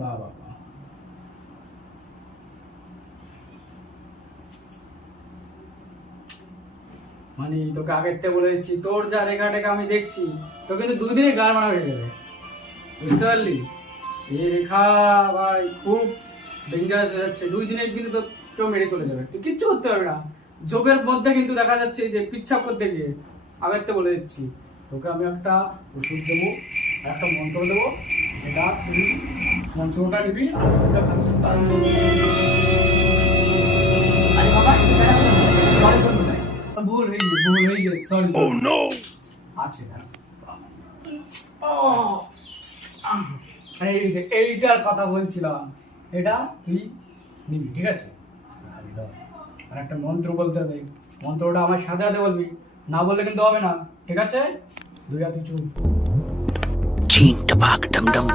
বাহ বাহ বাহ। মানে তোকে আগের থেকে বলে দিচ্ছি, তোর যা রেখা টেখা আমি দেখছি, তো কিন্তু 2 দিনে গাল মারা হয়ে যাবে, বুঝতে পারলি? এই রেখা ভাই খুব ডেঞ্জারাস হয়ে যাচ্ছে, 2 দিনে কিন্তু তো কেউ মেরে চলে যাবে, তুই কিচ্ছু করতে পারবি না। যোগের মধ্যে কিন্তু দেখা যাচ্ছে যে পিচ্ছাপ করতে গিয়ে, আগের থেকে বলে দিচ্ছি, তোকে আমি একটা ওষুধ দেবো, একটা মন্ত্র দেবো, এটা তুই মন্ত্রটা নিবি, আর ওটা আরে বাবা, সরি বন্ধু নাই, ভুল হয়ে গেছে, সরি। ও নো, আছে না। এই যে এইটার কথা বলছিলাম, এটা তুই নিবি, ঠিক আছে? আর একটা মন্ত্র বলতে হবে, মন্ত্রটা আমার সাথে সাথে বলবি, না বললে কিন্তু হবে না, ঠিক আছে? 2 হাতে চুপ। चीन टपाक डम डम